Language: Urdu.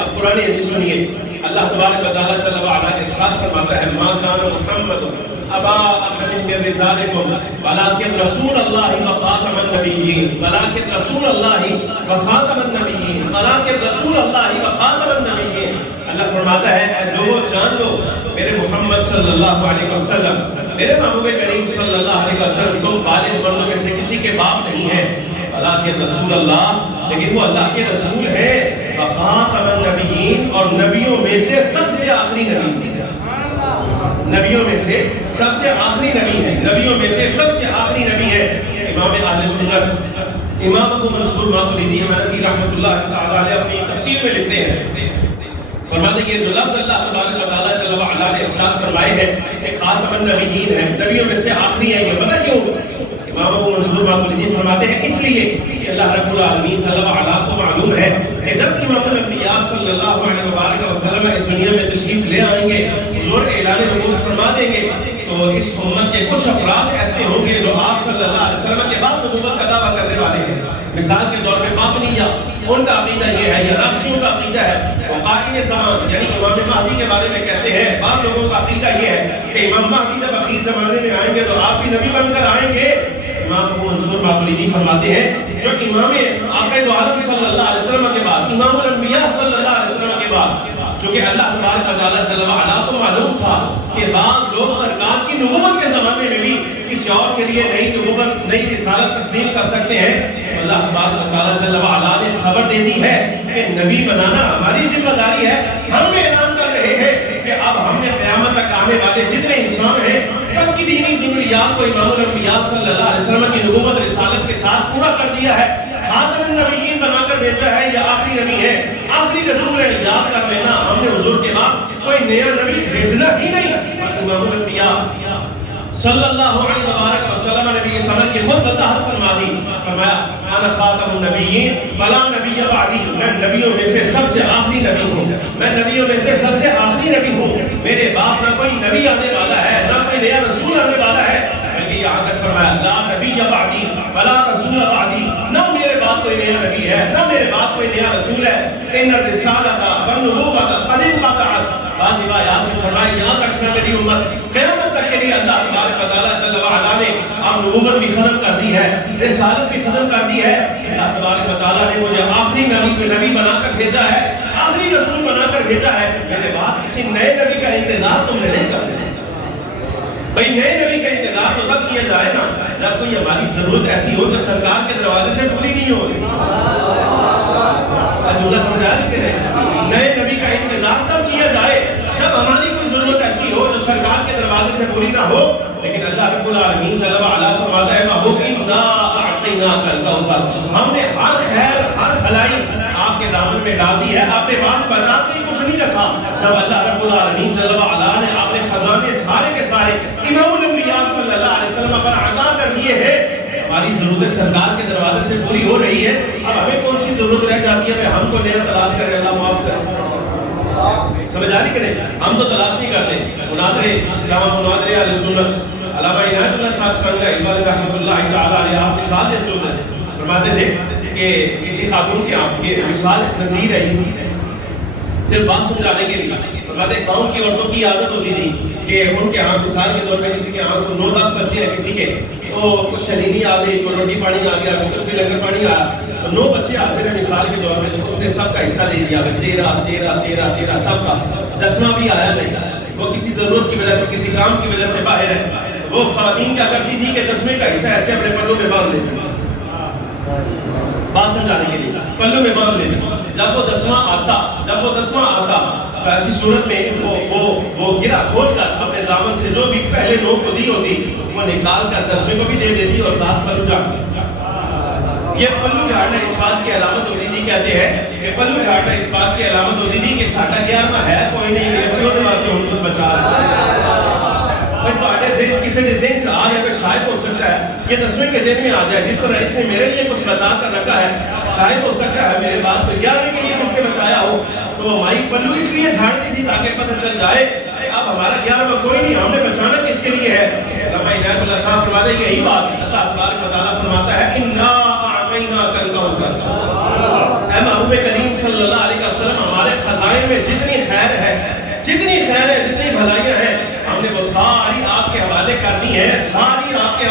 اب قرآن عزیز سنیے، اللہ تبارک و تعالیٰ جل وعلا ارشاد فرماتا ہے ما کان محمد ابا احد من رجالکم ولکن رسول اللہ و خاتم النبیین ولکن رسول اللہ و خاتم النبیین ولکن رسول اللہ و خاتم النبیین۔ اللہ فرماتا ہے اے لوگو جان لو میرے محمد صلی اللہ علیہ وسلم، میرے محبوب کریم صلی اللہ علیہ وسلم تم بالغ مردوں میں سے کسی کے باپ نہیں ہیں، ولکن رسول اللہ، لیکن وہ اللہ کے رسول ہے، وخاتم النبیین، اور نبیوں میں سے سب سے آخری نبی ہے، نبیوں میں سے سب سے آخری نبی ہے، نبیوں میں سے سب سے آخری نبی ہے۔ امام اہل سنت امام ابو منصور ماتریدی حنفی رحمۃ اللہ تعالی علیہ اپنی تفسیر میں لکھتے ہیں، فرماتے ہیں کہ جو لفظ اللہ تبارک و تعالیٰ جل وعلا نے ارشاد فرمائے ہیں کہ خاتم النبیین ہے، نبیوں میں سے آخری ہے، یہ پتہ کیوں؟ امام ابو منصور ماتریدی فرماتے ہیں اس لیے کہ اللہ رب العالمین جل وعلا کو معلوم ہے کہ جب امام الانبیاء صلی اللہ علیہ وآلہ وسلم اس دنیا میں تشریف لے آئیں گے، حضور اعلان نبوت فرما دیں گے، تو اس امت کے کچھ افراد ایسے ہوں گے جو آپ صلی اللہ علیہ وسلم کے بعد نبوت کا دعویٰ کرنے والے ہیں۔ مثال کے طور پہ باطنیہ، ان کا عقیدہ یہ ہے، یا رافضیوں کا عقیدہ ہے، وہ قائم زمان یعنی امام مہدی کے بارے میں کہتے ہیں، بعض لوگوں کا عقیدہ یہ ہے کہ امام مہدی جب اخیر زمانے میں آئیں گے تو آپ بھی نبی بن کر آئیں گے۔ امام ابو منصور ماتریدی فرماتے ہیں جو امام آقا دو عالم صلی اللہ علیہ وسلم کے بعد، امام الانبیاء صلی اللہ علیہ وسلم کے بعد، چونکہ اللہ تبارک و تعالیٰ جل وعلا کو معلوم تھا کہ بعض لوگ سرکار کی نبوت کے زمانے میں بھی کسی اور کے لیے نئی نبوت، نئی رسالت تسلیم کر سکتے ہیں، تو اللہ تبارک و تعالیٰ جل وعلا نے خبر دے دی ہے کہ نبی بنانا ہماری ذمہ داری ہے۔ ہم بھی اعلان کر رہے ہیں کہ اب ہم نے قیامت تک آنے والے جتنے انسان ہیں سب کی دینی ضروریات کو امام الانبیاء صلی اللہ علیہ وسلم کی نبوت رسالت کے ساتھ پورا کر دیا ہے۔ خاتم النبیین بنا کر بھیجا ہے، یا آخری نبی ہے، آخری رسول ہے، یاد کر لینا ہم نے حضور کے بعد کوئی نیا نبی بھیجنا ہی نہیں۔ امام الانبیاء صلی اللہ علیہ وسلم نے بھی اس عمل کی خود وضاحت فرما دی، فرمایا انا خاتم النبیین ولا نبی بعدی، میں نبیوں میں سے سب سے آخری نبی ہوں، میں نبیوں میں سے سب سے آخری نبی ہوں، میرے بعد نہ کوئی نبی آنے والا ہے، نہ کوئی نیا رسول آنے والا ہے، بلکہ یہاں تک فرمایا لا نبی بعدی ولا رسول بعدی، نہ میرے بعد کوئی نیا نبی ہے، نہ میرے بعد کوئی نیا رسول ہے، ان الرسالۃ والنبوۃ قد انقطعت، بعض روایات میں فرمایا یہاں تک نہ میری امت قیامت تک کے لیے اللہ تبارک و تعالیٰ جل وعلا نے اب نبوت بھی ختم کر دی ہے، رسالت بھی ختم کر دی ہے، اللہ تبارک و تعالیٰ نے مجھے آخری نبی بنا کر بھیجا ہے، آخری رسول بنا کر بھیجا ہے، میرے بعد کسی نئے نبی کا انتظار تم نے نہیں کرنا۔ بھئی نئے نبی کا انتظار تو تب کیا جائے نا جب کوئی ہماری ضرورت ایسی ہو جو سرکار کے دروازے سے پوری نہیں ہو رہی۔ جملہ سمجھا رہی کہ نئے نبی کا انتظار تب کیا جائے جب ہماری کوئی ضرورت ایسی ہو جو سرکار کے دروازے سے پوری نہ ہو، لیکن اللہ رب العالمین جل وعلا فرماتا ہے محبوب انا اعطیناک الکوثر، ہم نے ہر خیر ہر بھلائی آپ کے دامن میں ڈال دی ہے، آپ نے بات بتا کے کچھ نہیں رکھا۔ جب اللہ رب العالمین جل وعلا نے اپنے خزانے سارے کے سارے امام الانبیاء صلی اللہ علیہ وسلم پر عطا کر دیے ہیں، ہماری ضرورت سرکار کے دروازے سے پوری ہو رہی ہے، اب ہمیں کون سی ضرورت رہ جاتی ہے ہم کو نیا تلاش کریں، اللہ معاف کرے۔ سمجھ آ رہی کہ نہیں؟ ہم تو تلاش نہیں کرتے۔ مناظرے اسلام مناظرے اہل سنت علامہ عنایت اللہ صاحب سنگا اقبال رحمۃ اللہ تعالی علیہ آپ مثال دیتے ہوئے فرماتے تھے کہ کسی خاتون کے آپ کی مثال نظیر ہے، صرف بات سمجھانے کے لیے فرماتے ہیں گاؤں کی عورتوں کی عادت ہوتی تھی کہ ان کے ہاں مثال کے طور پہ کسی کے ہاں 9-10 بچے ہیں، کسی کے تو کچھ شہینی آ گئی، کوئی روٹی پانی آ گیا، کچھ بھی لنگر پانی آیا، تو 9 بچے آتے ہیں مثال کے طور پہ، تو اس نے سب کا حصہ دے دیا، 13 سب کا، 10واں بھی آیا نہیں، وہ کسی ضرورت کی وجہ سے کسی کام کی وجہ سے باہر ہے، وہ خواتین کیا کرتی تھی کہ 10ویں کا حصہ ایسے اپنے پلوں میں باندھ لیتے، بات سمجھانے کے لیے پلوں میں باندھ لیتے، جب وہ 10واں آتا تو ایسی صورت میں وہ گرا کھول کر اپنے دامن سے جو بھی پہلے 9 کو دی ہوتی وہ نکال کر 10ویں کو بھی دے دیتی اور ساتھ پلو جھاڑتی۔ یہ پلو جھاڑنا اس بات کی علامت ہوتی تھی، کہتے ہیں کہ پلو جھاڑنا اس بات کی علامت ہوتی تھی کہ ساڈا 11واں ہے کوئی نہیں، ایسے ہوتے واسطے ہم کچھ بچا کسی نے ذہن سے آ یا شاید ہو سکتا ہے یہ 10ویں کے ذہن میں آ جائے جس طرح اس نے میرے لیے کچھ بچا کر رکھا ہے، شاید ہو سکتا ہے میرے بات کو 11ویں کے لیے کس نے بچایا ہو، تو مائی پلو اس لیے جھاڑتی تھی تاکہ پتہ چل جائے اب ہمارا 11واں کوئی نہیں، ہم نے بچانا کس کے لیے ہے۔ علامہ عنایت اللہ صاحب فرماتے ہیں یہی بات اللہ تبارک و تعالیٰ فرماتا ہے انا اعطیناک الکوثر، اے محبوب کریم صلی اللہ علیہ وسلم ہمارے قرآن میں جتنی خیر ہے، جتنی خیر ہے، جتنی بھلائیاں ہیں، ہم نے وہ ساری آپ کے حوالے کر دی ہیں، ساری آپ کے